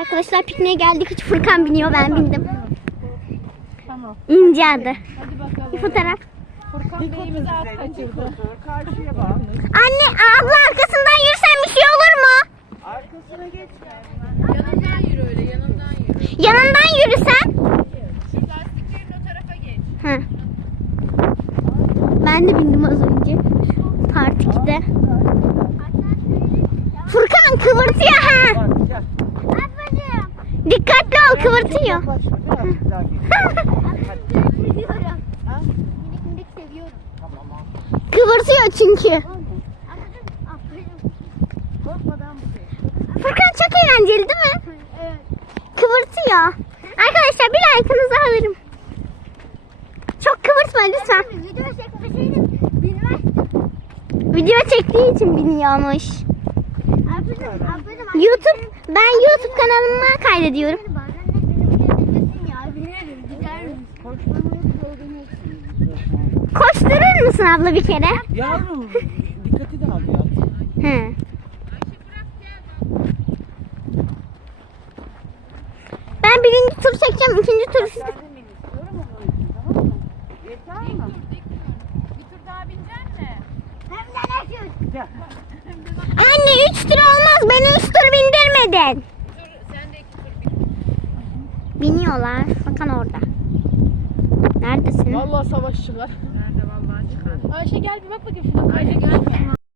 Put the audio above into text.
Arkadaşlar pikniğe geldik. Furkan biniyor ben bindim. Tamam. İnce adı. Hadi bakalım. Bir fotoğraf. Furkan Bey'imizi at kaçırdı. Karşıya bak. Anne abla arkasından yürüsen bir şey olur mu? Arkasına geçme. Yanından yürü öyle yanından yürü. Yanından yürüsen. Şu lastiklerin o tarafa geç. Hı. Ben de bindim az önce. Part 2'de. Furkan kıvırtıyor ha. Gel. Dikkatli ol kıvırtıyor. Kıvırtıyor çünkü. Furkan çok eğlenceli değil mi? Kıvırtıyor. Arkadaşlar bir like'ınızı alırım. Çok kıvırtma lütfen. Video çektiği için biniyormuş. YouTube, ben YouTube kanalıma kaydediyorum. Koşturur musun abla bir kere? Yavrum dikkati dağılıyor. Hı. Ben birinci tur çekeceğim, ikinci tur siz- de? Yeter mi? Bir tur daha binecek mi? Gel. Anne üç tur olmaz, beni tur bindirmedin. Dur sen de iki tur bin. Biniyorlar, bakın orada. Neredesin? Vallahi savaşçılar. Nerede vallahi çıkar. Ayşe gel bir bak bakayım şuna. Ayşe gel.